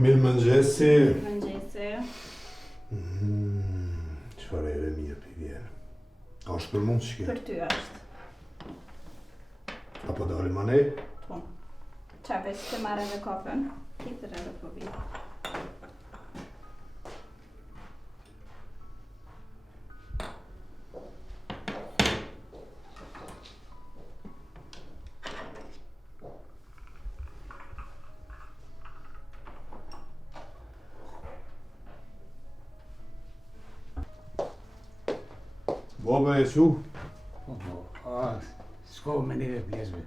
Mirë mëngjesi. Mëngjesi. Çfarë ere mirë pi vjen. A është për mund shke? Për ty është. Apo dalim anej? Po. Qa veç të marrë edhe kopën? Kitër edhe po vi. Bobe e që? S'ko me neve plesve.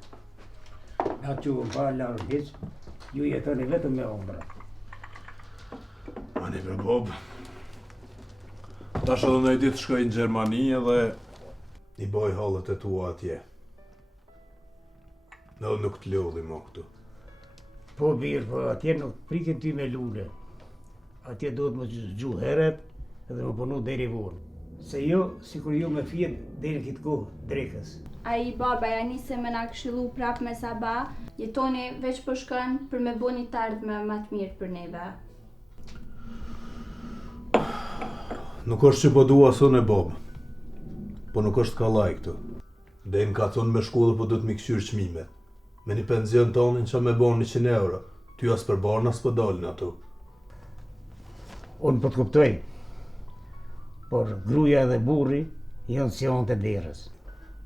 Na që më pa larë hiq, ju jetoni vetëm me ombra. Mani për Bob. Tash edhe në ditë shkoj në Gjermani edhe i boj hallet e tua atje. Në nuk të lodhi mo këtu. Po birë, po atje nuk prikin ty me lule. Atje do të më gju heret edhe më punu deri vonë. Se jo, si kur ju me fjet deri këtë kohë drekës. A i baba ja nise me na këshillu prap me Saba, jetoni veç po shkon për me bo një tardhme më të mirë për neve. Nuk është që po dua son e Bob. Po nuk është kallaj këtu. Dhe në ka thonë me shkollë po do të mi këshyrë çmimet. Me një penzion tonin që me bon 100 euro. Ty as për barna s'po dalin ato. Unë po të kuptoj, por gruja dhe burri janë si onë të derës.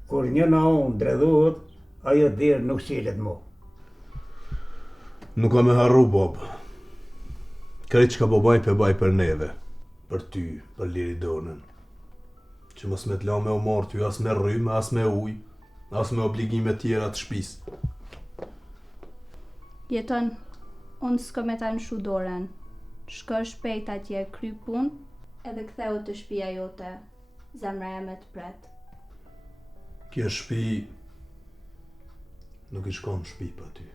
Kur një na onë dredhohet, ajo derë nuk qelet mo. Nuk ka me harru, Bob. Krejt që ka po baj për neve. Për ty, për Liridonën. Që mos me t'la me u marrë ty as me rrymë, as me ujë, as me obligime tjera të shtëpisë. Jeton, unë s'ko me ta nshu dorën. Shko shpejt atje, kry punë, edhe ktheu të shtëpia jote. Zemra jeme të pret. Kjo shtëpi nuk i shkon shtëpi pa ty.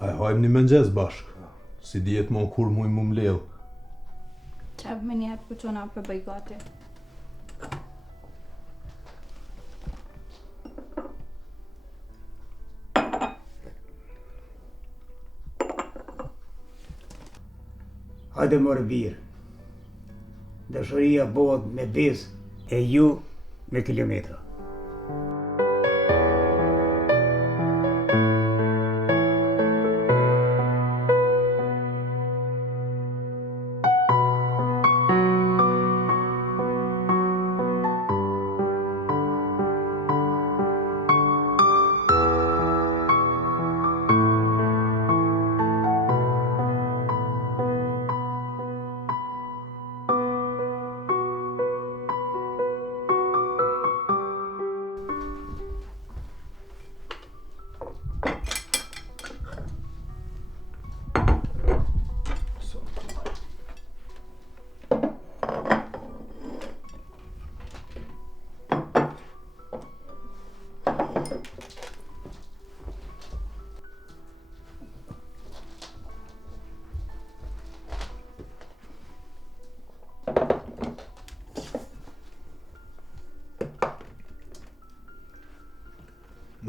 A e hajmë një mëngjes bashkë, si dihet mon kur muj mu mlell. Qep me njerë për qona për bëj gati. Hajde morë birë. dashuria bëhet me besë e ju me kilometra.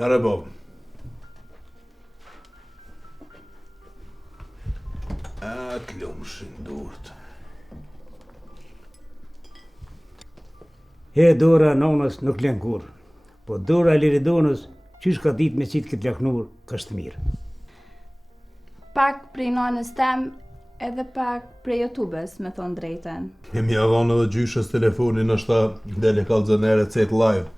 Merhaba. Lëmshin durt. Dora nonës nuk len kur, po dora e Liridonës qysh ka ditë me qitë këtë laknur, kështë mirë. Pak prej nonës tem, edhe pak prej YouTube-s, me thonë drejten. E mi avon edhe gjyshës telefonin është ta dele kalzënere cet live.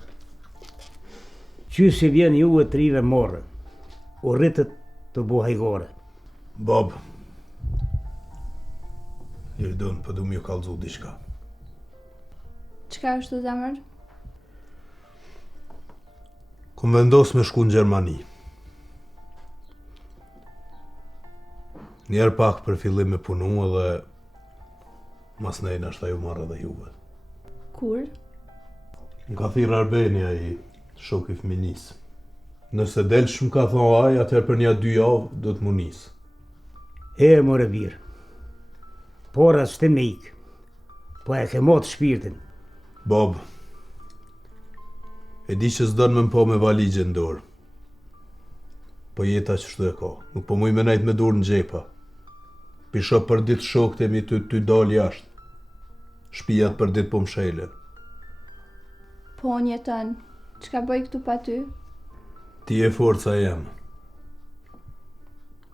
Qysh që vjen ju e trive morë, o rritët të bu hajgore. Bob, Liridon, për du mi u kalzu diçka. Qka është të zemër? Kom vendos me shku në Gjermani. Njerë pak për fillim me punu edhe mas nejnë është ta ju marrë dhe juve. Kur? Më ka thirë Arbenia i shok i fëminis. Nëse del shumë ka thonë aj, atër për një 2 javë do të munis. More birë, por as të me ikë, po e ke motë shpirtin. Bob, e di që s'don me m'po me valigje në dorë. Po jeta që shtu e ka, nuk po muj me najt me dorë në gjepa. Pisho për ditë shok të mi ty dal jashtë. Shpijat për ditë po më shelen. Po njetën, qka bëj këtu pa ty? Ti e forca jem.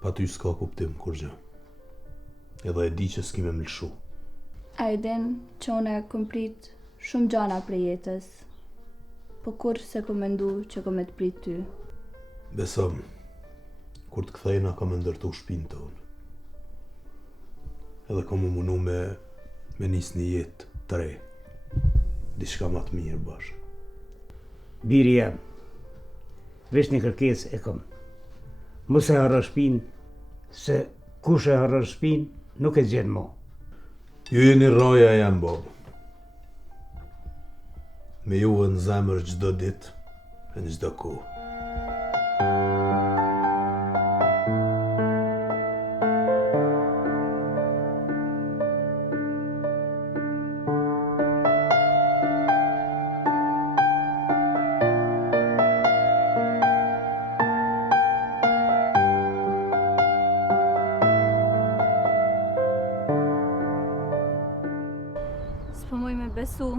Pa ty s'ka kuptim kur gjë. Edhe e di që s'ki me mlshu. A i din që une këm prit shumë gjana për jetës, po kur se kom mendu që kom e të prit ty. Besom, kur të kthejna kom e ndërtu shpinë tonë. Edhe kom u munu me nis një jetë të re. Diçka ma të mirë bashkë. Biri jam, vesh një kërkes e kom. Mos e harro shpinë, se kush e harro shpinë nuk e gjenë mo. Ju jeni roja jam, Bob. Me ju në zemër gjdo ditë e në gjdo kohë. S'po muj me besu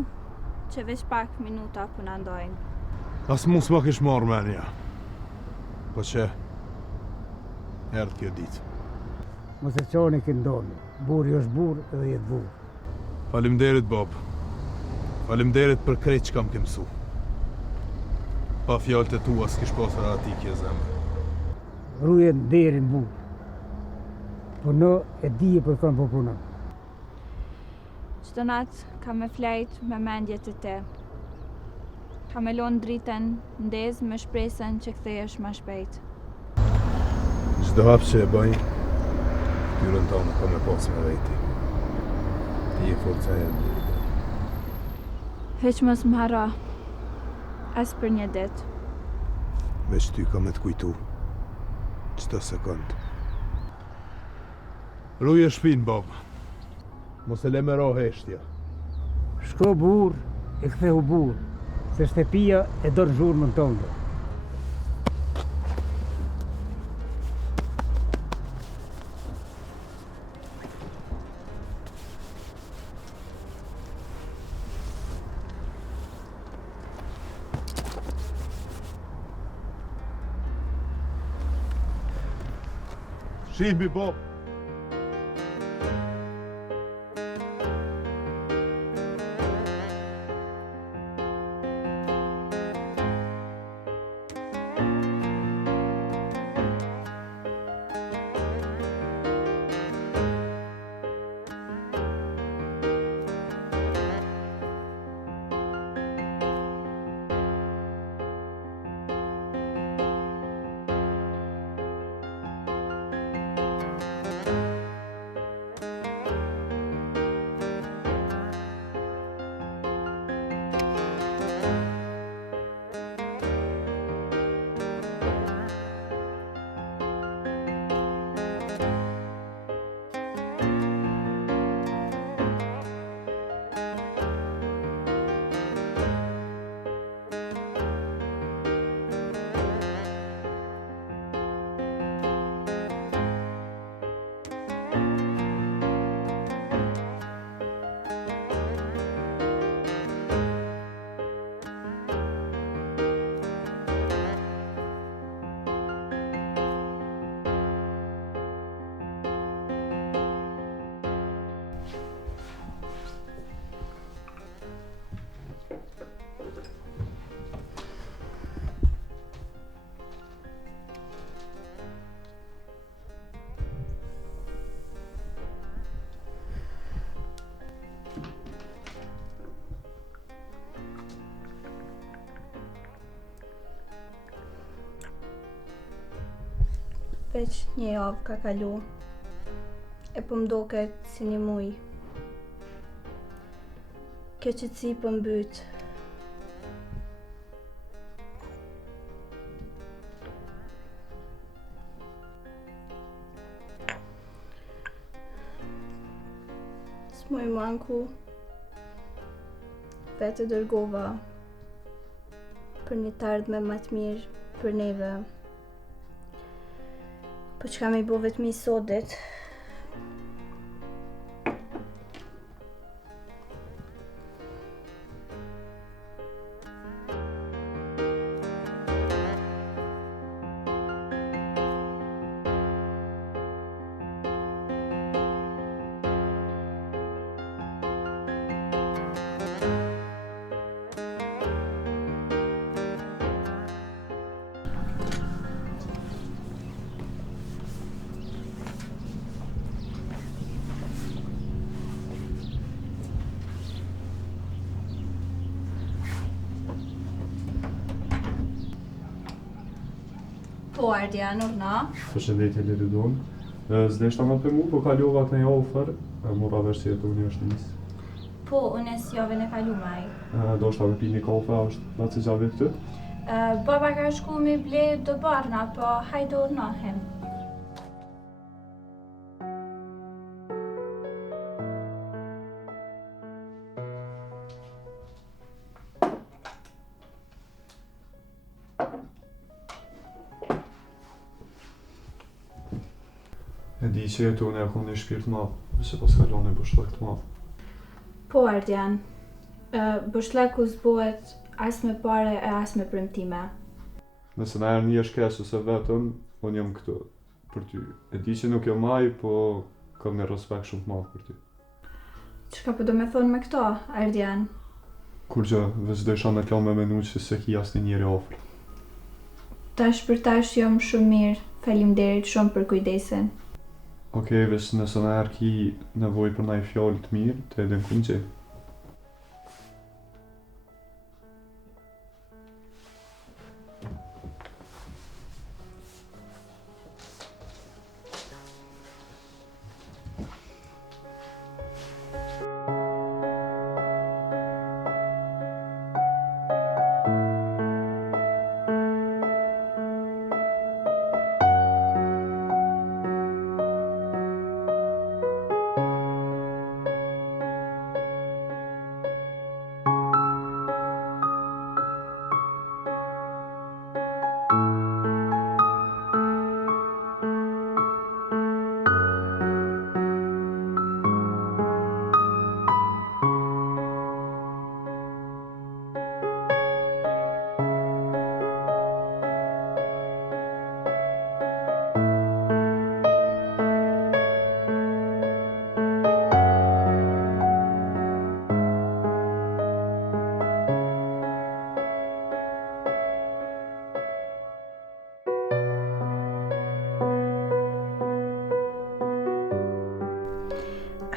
që veç pak minuta po na ndojnë. As mu s'ma kish marrë menja. Po që, erdhë kjo ditë. Mos e qoni këndonë, burri është burë edhe jetë burë. Faleminderit, Bob. Faleminderit për krejt që kam ke mësu. Pa fjallët e tua s'kish pasur ati kje zemë. Rujen derin burë. Po në e dije për kanë po punën. Qdo natë ka me flejt me mendjet e te. Ka me lonë dritën ndez me shpresën që kthehesh ma shpejt. Çdo hap që e bëj, tyrën tonë ka me pas me veti. Ti e forca e ndërë. Veç mos më harro, as për një ditë. Veç ty ka me të kujtu, çdo sekund. Ruje shpinë, Bob. Mos e le me ro heshtja. Shko burë, e kthehu burë, se shtepia e dorë zhurmën tonë. Shihmi Bob. Veç një javë ka kalu, e po m'doket si një muj. Kjo qetësi po m'byt. S'muj manku, vetë dërgova për një t'ardhme më të mirë për neve. Po çka me i bo vetëm i sodit? Po, Ardian, urna. Përshëndetje Leridon. S'deshta më për mu, po kalova këtë një ofër, mora vesh si jetë unë është njësë. Po, unë e s'javën e kalumaj. Do shta me pi një kafe, është në që gjave këtë? Baba ka shku me ble do barna, po hajde urnahem. E di që jetë unë e akon një shpirt ma, nëse pas kalon e bështlak të ma. Po, Ardian, bështleku s'bohet as me pare e as me premtime. Nëse na erë një shkes ose vetëm, unë jam këtu për ty. E di që nuk jam maj, po kam një respekt shumë të madh për ty. Çka po do me thonë me këto, Ardian? Kur gjë, veç do isha me kjo me menu që se ki asnjë njeri afër. Tash për tash jam shumë mirë, faleminderit shumë për kujdesin. Okej, veç nëse na erë ki nevoj për ndaj fjallë të mirë, të edhen ku në gjë.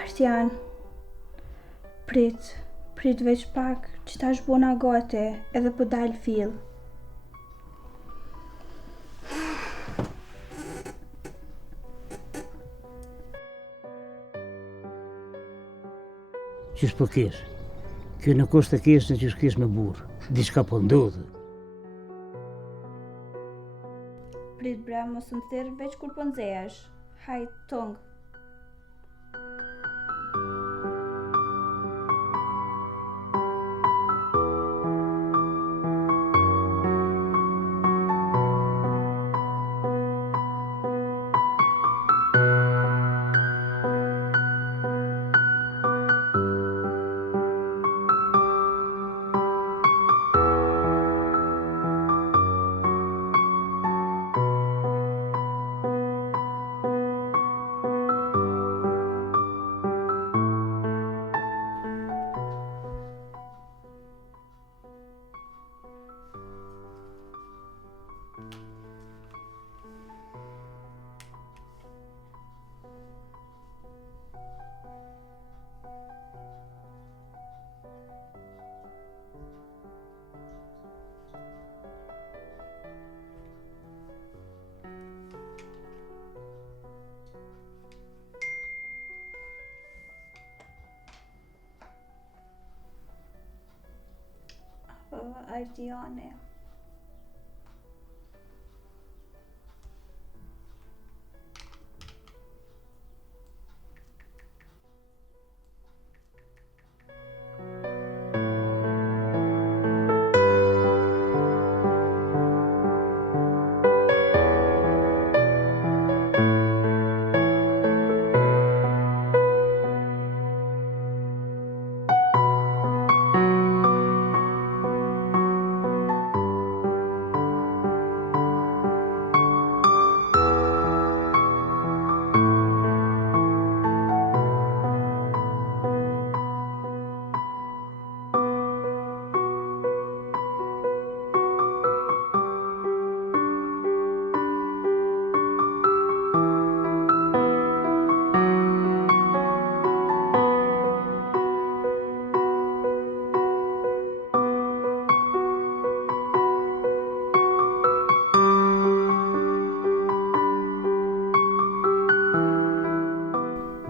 Ardian, prit veç pak që tash bona gati edhe po dal fill. Qysh po kesh? Kjo nuk është të kesh në qysh kesh me burë. Diçka po ndodhë. Prit bre, mos më thirr veç kur po nxehesh. Hajt, tong. Ardiane.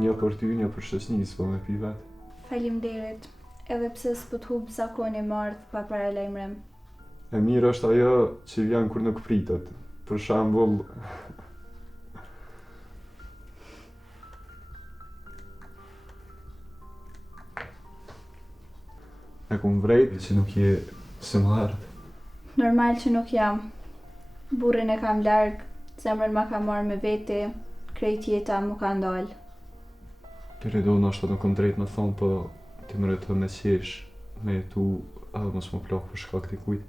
Një për ty, një për shoqëni, s'po me pi vet. Faleminderit. Edhe pse s'po t'hub zakoni më ardh pa paralajmërim. E mirë është ajo që vjen kur nuk pritet. Për shembull, e kum vrejt që nuk je se më herët. Normal që nuk jam. Burrin e kam larg, zemrën ma ka marrë me veti, krejt jeta mu ka ndalë. Perido në ashtë nuk kom drejt me thonë, po ti më rëtë me qesh, me jetu, edhe mos më plak për shkak të kujt.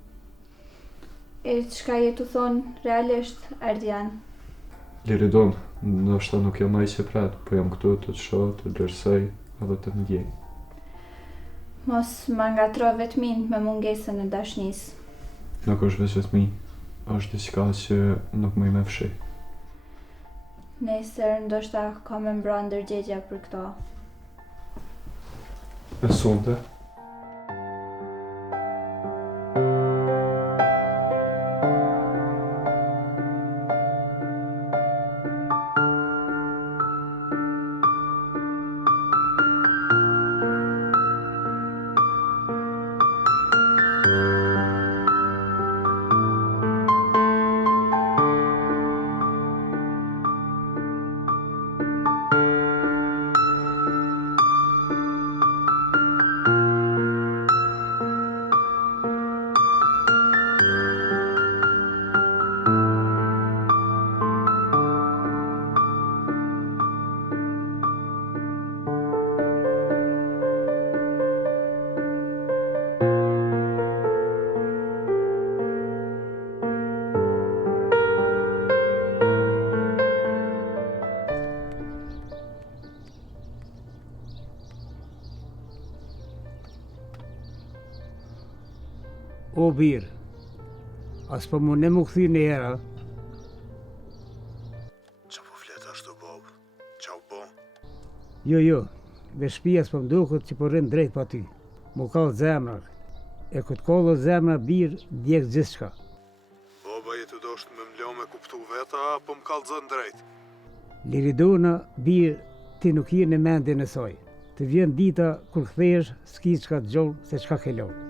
E çka jetu thonë realisht, Ardian? Liridon, në ashtë nuk jam ai që pret, po jam këtu të të shoh, të lërsej, edhe të ndjej. Mos ma ngatro vetmin me mungesën e dashnisë. Nuk është veç vetmi, është diçka që nuk më i me fshi. Nesër ndoshta ka me mbra ndërgjegja për këto. E sonte? O birë, as po më ne më këthy në era. Qa po flet ashtu, Bob? Qa u po? Jo, dhe shpia s'po mduket që po rrin drejt pa ty. Mu kallë zemra. E këtë kallë zemra birë djekë gjithçka. Baba jetu do është me mlo me kuptu veta, apo më kallëzën drejt? Liridona birë ti nuk je në mendjen e saj. Të vjen dita kur kthehesh s'ki çka të gjoll se çka ke lënë.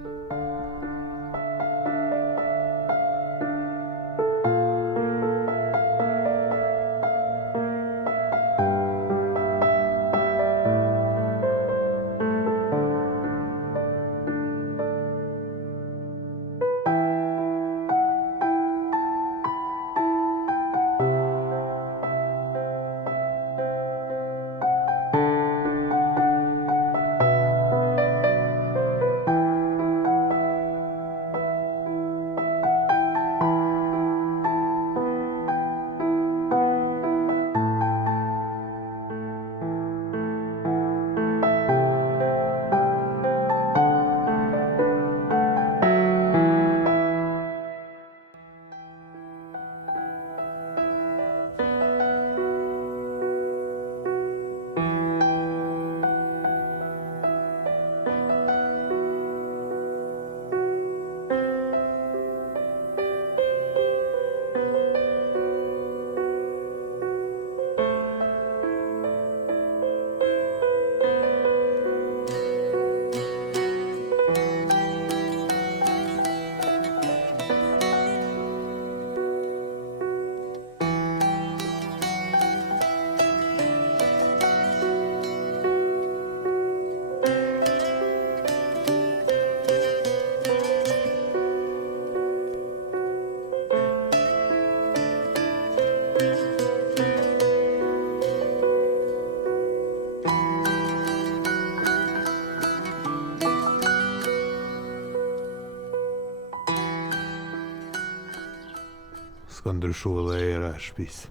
S'ka ndryshu edhe era e shtëpisë.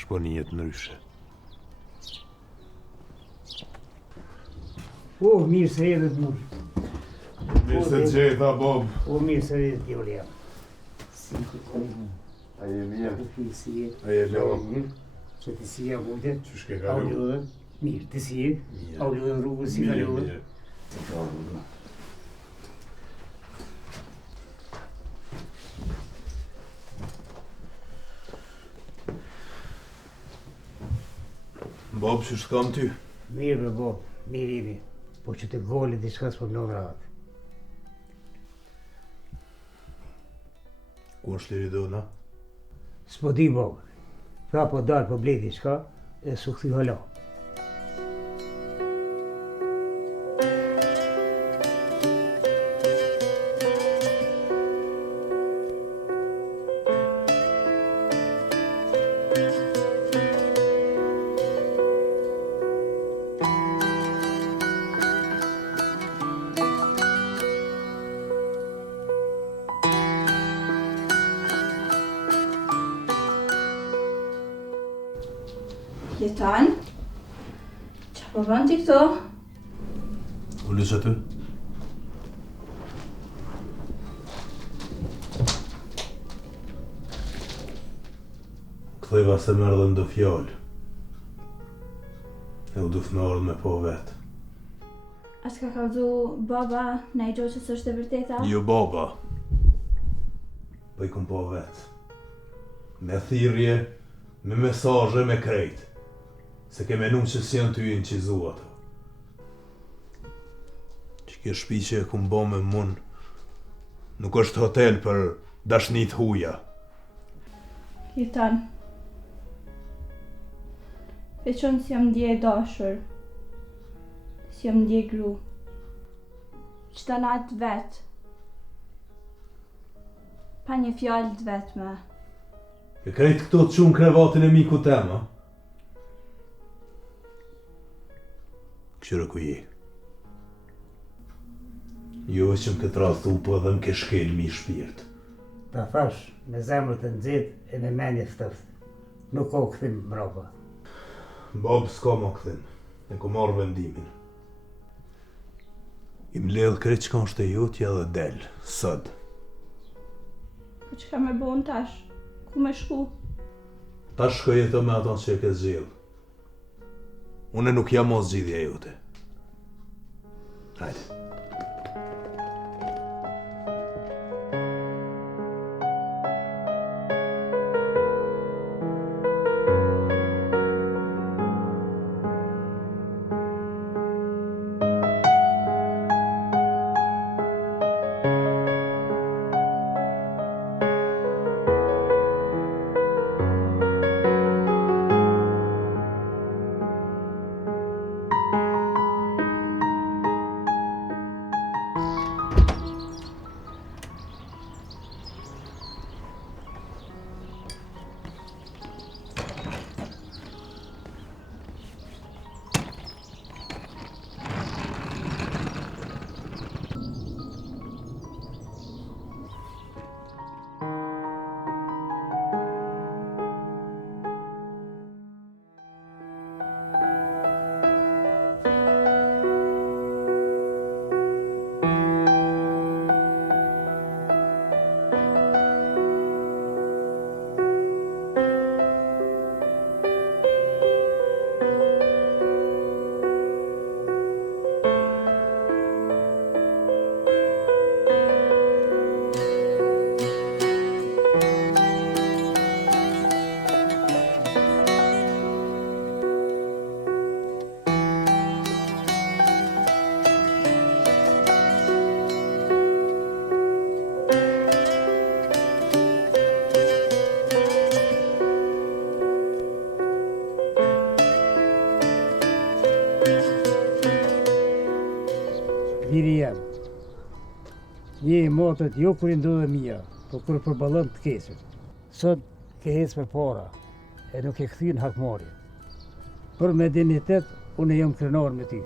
Shpo një jetë ndryshe. O, mirë se edhe të mund. Mirë se të gjeta, Bob. O, mirë se edhe të jolja. Si të kojnë. A je mirë? Si e. A je lo? Që të si e vute. Që shke Au kalu? ljudën. Mirë, të si e. Mirë. Au ljudën rrugës si ka ljudën. Mirë. Të kalë. Bob, që s'kam ty? Mirë me bo, mirë imi. Po që të goli diçka s'po mlon rahat. Ku është Liridona? S'po di bo. Tha po dalë po blej diçka e s'u kthi hala. Jetan? Qa po bën ti këto? U lësë aty? Ktheva se më erdhën do fjallë. E u duf me ardhë me po vetë. A s'ka kallzu baba në i gjo që s'është e vërteta? Jo baba. Po i kom po vetë. Me thirrje, me mesazhe, me krejt. Se ke menu që si janë ty i nqizu ato. Që kjo shtëpi që e kum bo me mun, nuk është hotel për dashnit huja. Jetan. Veçon si jam ndje e dashur. Si jam ndje gru. Qëta natë vetë. Pa një fjallë të vetme. E krejt këto të qunë krevatin e miku tema. Këshyre ku je. Jo që më këtë rast u po dhe më ke shkel mi shpirt. Ta thash, me zemrë të nxehtë e me mendje ftoftë. Nuk ka kthim mbrapa. Bob s'ka më këthim. E ku marrë vendimin. I mbledh krejt çka është e jotja dhe del, sot. Po që ka me bon tash? Ku me shku? Ta shkoj jeto me ato që e ke zgjell. Unë nuk jam mos zgjidhja jote. Hajde. Diri jam. Një i motët jo kur i ndodhe mija, po kur përballon të keqet. Sot ke hecë për para, e nuk e kthyn hakmarrje. Për me dignitet, unë jam krenar me ty.